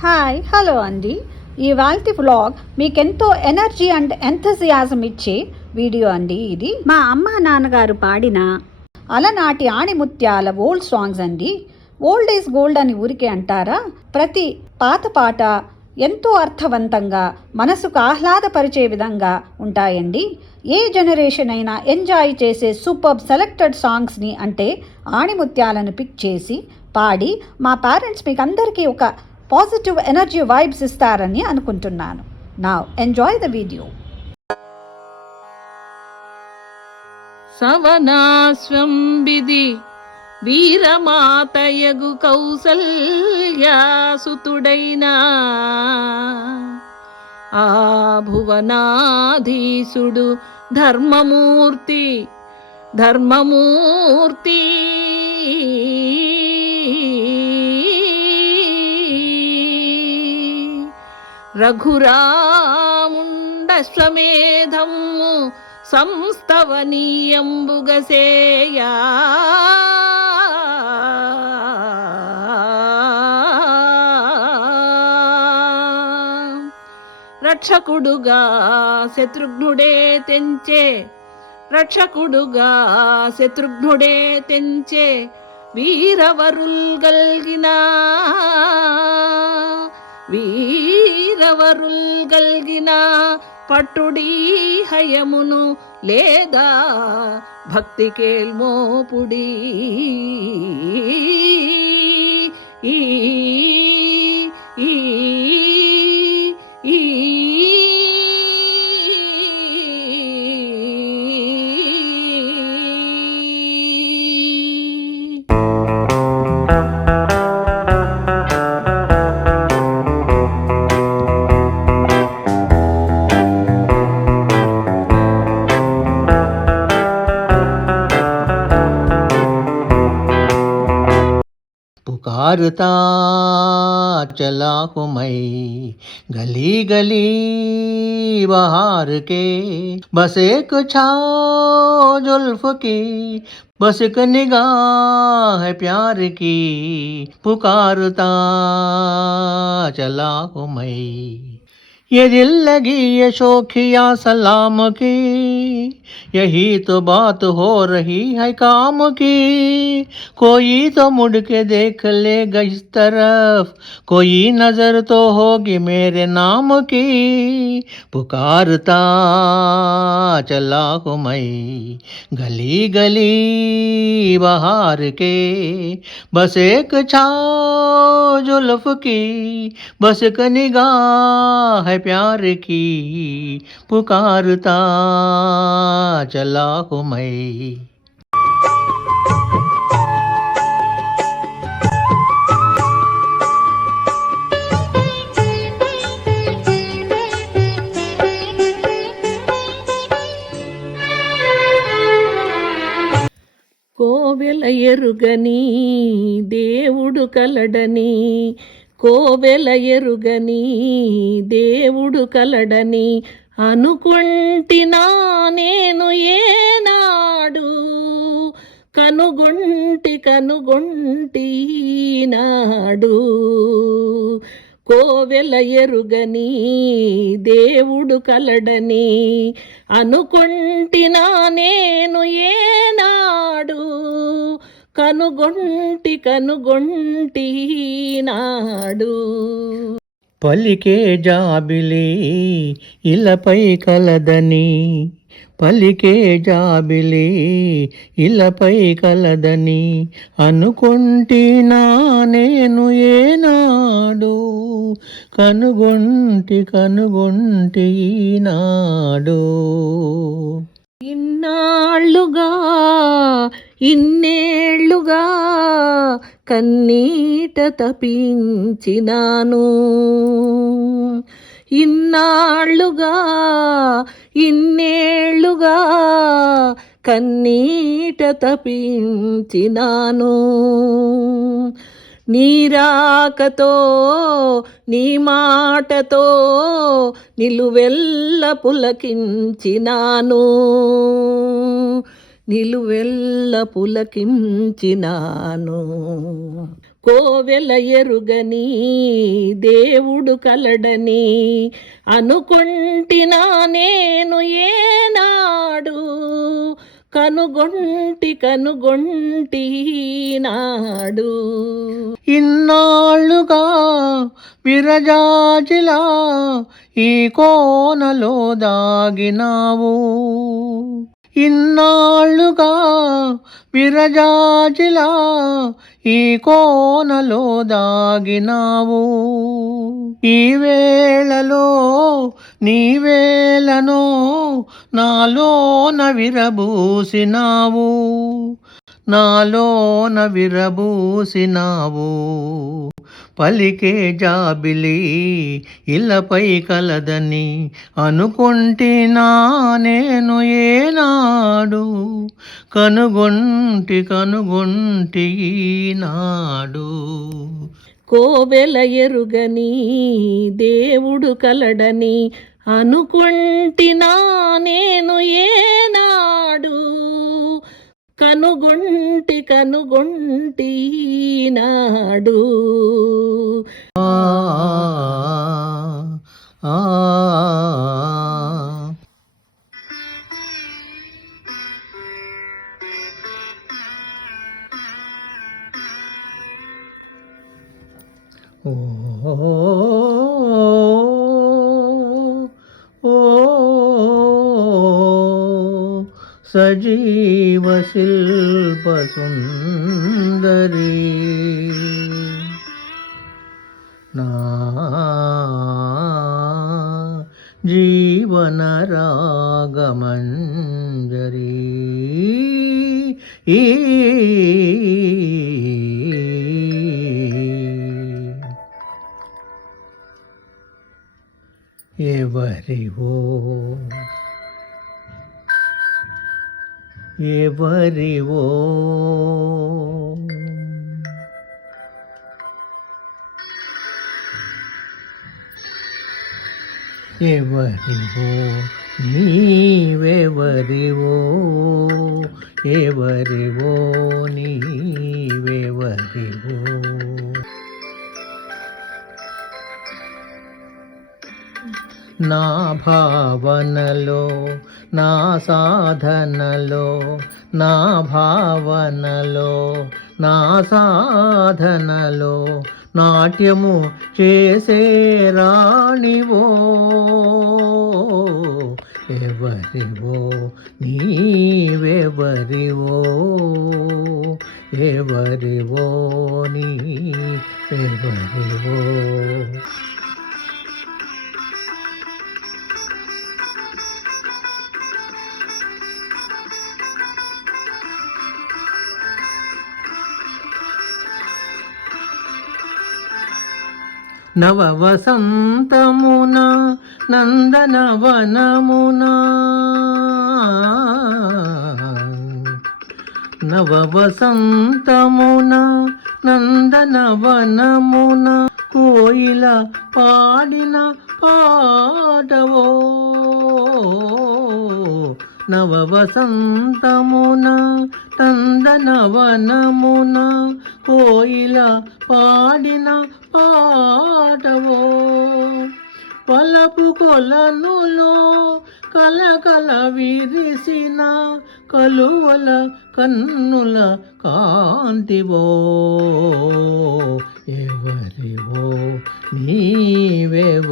Hi hello అండి ఈ వాల్టి వ్లాగ్ మీకెంతో ఎనర్జీ అండ్ ఎంతజియాజం ఇచ్చే వీడియో అండి ఇది. మా అమ్మ నాన్నగారు పాడిన అలనాటి ఆణిముత్యాల ఓల్డ్ సాంగ్స్ అండి. ఓల్డ్ ఈజ్ గోల్డ్ అని ఊరికే అంటారా? ప్రతి పాత పాట ఎంతో అర్థవంతంగా మనసుకు ఆహ్లాదపరిచే విధంగా ఉంటాయండి. ఏ జనరేషన్ అయినా ఎంజాయ్ చేసే సూపర్ సెలెక్టెడ్ సాంగ్స్ని అంటే ఆణిముత్యాలను పిక్ చేసి పాడి మా పేరెంట్స్ మీకు అందరికీ ఒక పాజిటివ్ ఎనర్జీ వైబ్స్ ఇస్తారని అనుకుంటున్నాను. నా ఎంజాయ్ ద వీడియో సవనాశ్వంబిది వీరమాతయగు కౌసల్యాసుతుడైన ఆ భువనాధీసుడు ధర్మమూర్తి ధర్మమూర్తి. రఘురాముండశ్వమేధము సంస్తవనీయంబుగసేయా రక్షకుడుగా శత్రుఘ్నుడే తెంచే రక్షకుడుగా శత్రుఘ్నుడే తెంచే వీరవరుల్ గల్గిన వీరవరుల్ గల్గిన పట్టుడీ హయమును లేదా? భక్తి కేల్మోపుడీ ఈ पुकारता चला हूँ मैं। गली गली बहार के। बस एक छाओ जुल्फ की, बस एक निगाह है प्यार की। पुकारता चला हूँ मैं। ये दिल लगी ये शोखिया सलाम की। यही तो बात हो रही है काम की। कोई तो मुड़ के देख लेगा इस तरफ़। कोई नज़र तो होगी मेरे नाम की। पुकारता चला हूँ मैं गली गली बाहर के। बस एक छाओ जुल्फ की, बस एक निगाह है प्यार की। पुकारता చలాహుమై కోవెల ఎరుగని దేవుడు కలడని కోవెల ఎరుగని దేవుడు కలడని అనుకుంటినా నేను ఏనాడు కనుగొంటి కనుగొంటి నాడు కోవెల ఎరుగని దేవుడు కలడని అనుకుంటినా నేను ఏనాడు కనుగొంటి కనుగొంటి నాడు పలికే జాబిలి ఇలపై కలదని. పలికే జాబిలి ఇలపై కలదని. అనుకుంటినా నేను ఏనాడు కనుగొంటి కనుగొంటి నాడు ఇన్నాళ్ళుగా ఇన్నే కన్నీట తపించినాను. ఇన్నాళ్ళుగా ఇన్నేళ్ళుగా కన్నీట తపించినాను. నీరాకతో నీ మాటతో నిలువెల్ల పులకించినాను. నిలువెల్ల పులకించినాను. కోవెల ఎరుగని దేవుడు కలడని అనుకుంటినా నేను ఏనాడు. కనుగొంటి కనుగొంటి నాడు ఇన్నాళ్ళుగా విరజాజిలా ఈ కోనలో దాగినావు. ఇన్నాళ్ళుగా విరజాజిలా ఈ కోనలో దాగినావు. ఈ వేళలో నీ వేళనో నాలోన విరబూసినావు. నాలోన విరబూసినావు. పలికే జాబిలి ఇళ్ళపై కలదని అనుకుంటినా నేను ఏనాడు. కనుగొంటి కనుగొంటి నాడు కోవెల ఎరుగని దేవుడు కలడని అనుకుంటినా నేను ఏ కనుగొంటి కనుగొంటి నాడు ఆ ఆ ఓ. సజీవ శిల్ప సుందరి. నా జీవన రాగమంజరి ఈ ఎవరివో ఎవరివో ఎవరివో నీవెవరివో ఎవరివో నీవెవరివో Thank you. నా భావనలో నా సాధనలో నా భావనలో నా సాధనలో నాట్యము చేసే రాణివో. ఎవరివో? నీవెవరివో? ఎవరివో? నీ ఎవరివో నవ వసంతమున నందనవనమున. నవ వసంతమున నందనవనమున కోయిల పాడిన పాటవో. నవ వసంతమున నందనవనమున కో ఇలా పాడిన పాటవో. పలపు కొలనులో కలకల విరిసిన కలువల కన్నుల కాంతివో. ఎవరివో? నీవెవరివో?